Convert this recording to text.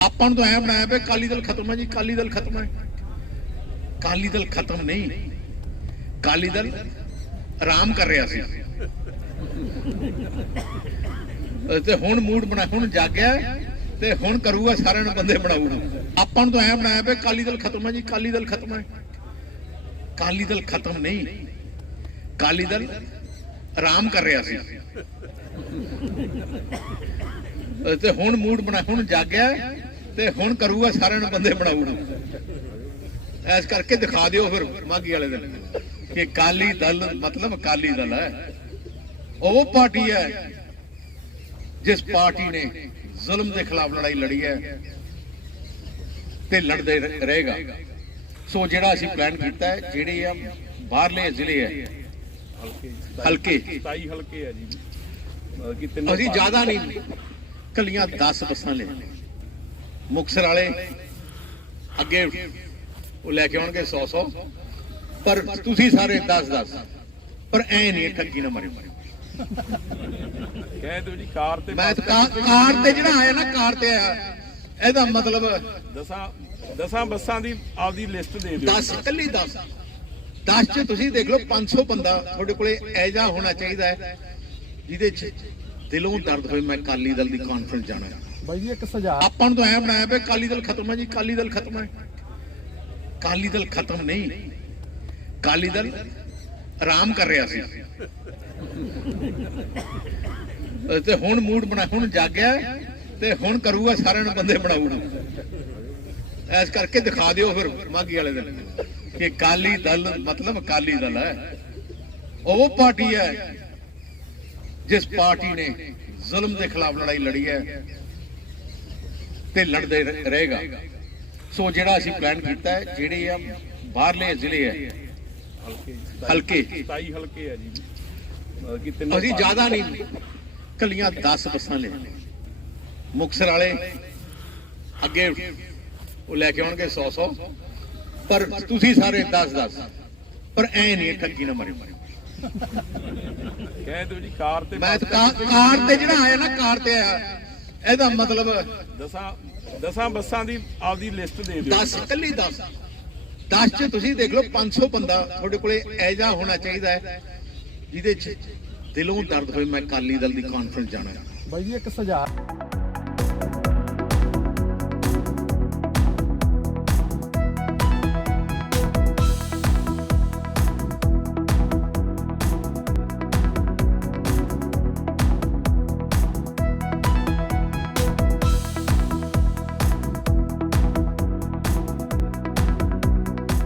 ਆਪਾਂ ਨੂੰ ਤਾਂ ਐ ਬਣਾਇਆ ਪਿਆ ਕਾਲੀ ਦਲ ਖਤਮ ਹੈ ਜੀ ਕਾਲੀ ਦਲ ਖਤਮ ਹੈ। ਕਾਲੀ ਦਲ ਖਤਮ ਨਹੀਂ। ਕਾਲੀ ਦਲ ਆਰਾਮ ਕਰ ਰਿਹਾ ਸੀ। ਤੇ ਹੁਣ ਮੂਡ ਬਣਾ, ਹੁਣ ਜਾਗਿਆ ਤੇ ਹੁਣ ਕਰੂਗਾ, ਸਾਰਿਆਂ ਨੂੰ ਬੰਦੇ ਬਣਾਊਗਾ। ਆਪਾਂ ਨੂੰ ਤਾਂ ਐ ਬਣਾਇਆ ਪਿਆ ਕਾਲੀ ਦਲ ਖਤਮ ਹੈ ਜੀ ਕਾਲੀ ਦਲ ਖਤਮ ਹੈ। ਕਾਲੀ ਦਲ ਖਤਮ ਨਹੀਂ। ਕਾਲੀ ਦਲ ਆਰਾਮ ਕਰ ਰਿਹਾ ਸੀ। ਤੇ ਹੁਣ ਮੂਡ ਬਣਾ, ਹੁਣ ਜਾਗਿਆ ਤੇ ਹੁਣ ਕਰੂਗਾ ਸਾਰਿਆਂ ਨੂੰ ਬੰਦੇ ਬਣਾਊਗਾ ਐਸ ਕਰਕੇ ਦਿਖਾ ਦਿਓ ਫਿਰ ਮਾਗੀ ਵਾਲੇ ਦਿਨ। ਕਿ ਕਾਲੀ ਦਲ ਮਤਲਬ ਕਾਲੀ ਦਲ ਹੈ। ਉਹ ਪਾਰਟੀ ਹੈ ਜਿਸ ਪਾਰਟੀ ਨੇ ਜ਼ੁਲਮ ਦੇ ਖਿਲਾਫ ਲੜਾਈ ਲੜੀ ਹੈ ਤੇ ਲੜਦੇ ਰਹੇਗਾ। ਸੋ ਜਿਹੜਾ ਅਸੀਂ ਪਲਾਨ ਕੀਤਾ ਹੈ ਜਿਹੜੇ ਆ ਬਾਹਰਲੇ ਜ਼ਿਲ੍ਹੇ ਹੈ ਹਲਕੇ। 27 ਹਲਕੇ ਆ ਜੀ। ਅਸੀਂ ਜ਼ਿਆਦਾ ਨਹੀਂ ਕੱਲੀਆਂ 10 ਬੱਸਾਂ ਲੈ। ਮੁਕਸਰ ਵਾਲੇ ਅੱਗੇ ਉਹ ਲੈ ਕੇ ਆਉਣਗੇ 100 100 ਪਰ ਤੁਸੀਂ ਸਾਰੇ 10 10 ਪਰ ਐ ਨਹੀਂ ਠੱਗੀ ਨਾ ਮਾਰਿਓ। ਕਹਿ ਦਿਓ ਜੀ ਕਾਰ ਤੇ ਮੈਂ ਕਾਰ ਤੇ ਜਿਹੜਾ ਆਇਆ ਨਾ ਕਾਰ ਤੇ ਆਇਆ। ਇਹਦਾ ਮਤਲਬ ਦਸਾਂ ਦਸਾਂ ਬੱਸਾਂ ਦੀ ਆਪਦੀ ਲਿਸਟ ਦੇ ਦਿਓ। 10 ਕੱਲੀ 10 10 ਚ ਤੁਸੀਂ ਦੇਖ ਲਓ 500 ਬੰਦਾ ਤੁਹਾਡੇ ਕੋਲੇ ਐਜਾ ਹੋਣਾ ਚਾਹੀਦਾ ਹੈ ਜਿਹਦੇ ਚ ਦਿਲੋਂ ਦਰਦ ਹੋਏ ਮੈਂ ਕਾਲੀ ਦਲ ਦੀ ਕਾਨਫਰੰਸ ਜਾਣਾ ਬਾਈ ਜੀ ਇੱਕ ਸੁਝਾਅ। ਆਪਾਂ ਨੂੰ ਤਾਂ ਐ ਬਣਾਇਆ ਪਿਆ ਕਾਲੀ ਦਲ ਖਤਮ ਹੈ ਜੀ ਕਾਲੀ ਦਲ ਖਤਮ ਹੈ। ਕਾਲੀ ਦਲ ਖਤਮ ਨਹੀਂ। ਕਾਲੀ ਦਲ ਆਰਾਮ ਕਰ ਰਿਹਾ ਸੀ। ਤੇ ਹੁਣ ਮੂਡ ਬਣਾ ਹੁਣ ਜਾਗਿਆ ਤੇ ਹੁਣ ਕਰੂਗਾ ਸਾਰਿਆਂ ਨੂੰ ਬੰਦੇ ਬਣਾਊਗਾ ਐਸ ਕਰਕੇ ਦਿਖਾ ਦਿਓ ਫਿਰ ਮਾਗੀ ਵਾਲੇ ਦਿਨ। ਕਿ ਕਾਲੀ ਦਲ ਮਤਲਬ ਕਾਲੀ ਦਲ ਹੈ। ਉਹ ਪਾਰਟੀ ਹੈ। ਜਿਸ ਪਾਰਟੀ ਨੇ ਜ਼ੁਲਮ ਦੇ ਖਿਲਾਫ ਲੜਾਈ ਲੜੀ ਹੈ ਤੇ ਲੜਦੇ ਰਹੇਗਾ। ਸੋ ਜਿਹੜਾ ਅਸੀਂ ਪਲਾਨ ਕੀਤਾ ਹੈ ਜਿਹੜੇ ਆ ਬਾਹਰਲੇ ਜ਼ਿਲ੍ਹੇ ਹੈ ਹਲਕੇ। ਹਲਕੇ 27 ਹਲਕੇ ਆ ਜੀ। ਅਸੀਂ ਜ਼ਿਆਦਾ ਨਹੀਂ ਕੱਲੀਆਂ 10 ਬੱਸਾਂ ਲੈ ਮੁਕਸਰ ਵਾਲੇ ਅੱਗੇ ਉਹ ਲੈ ਕੇ ਆਉਣਗੇ 100 100 ਪਰ ਤੁਸੀਂ ਸਾਰੇ 10 10 ਪਰ ਐ ਨਹੀਂ ਠੱਗੀ ਨਾ ਮਾਰਿਓ। ਕਹਿ ਜੀ ਕਾਰ ਤੇ ਮੈਂ ਕਾਰ ਤੇ ਜਿਹੜਾ ਆਇਆ ਨਾ ਕਾਰ ਤੇ ਆਇਆ। ਇਹਦਾ ਮਤਲਬ ਦਸਾਂ ਦਸਾਂ ਬੱਸਾਂ ਦੀ ਆਪਦੀ ਲਿਸਟ ਦੇ ਦਿਓ। 10 ਕੱਲੀ 10 10 ਚ ਤੁਸੀਂ ਦੇਖ ਲਓ 500 ਬੰਦਾ ਤੁਹਾਡੇ ਕੋਲੇ ਐਜਾ ਹੋਣਾ ਚਾਹੀਦਾ ਹੈ ਜਿਹਦੇ ਚ ਦਿਲੋਂ ਦਰਦ ਹੋਏ ਮੈਂ ਕਾਲੀ ਦਲ ਦੀ ਕਾਨਫਰੰਸ ਜਾਣਾ ਹੈ। ਬਾਈ ਜੀ ਇੱਕ ਸੁਝਾਅ।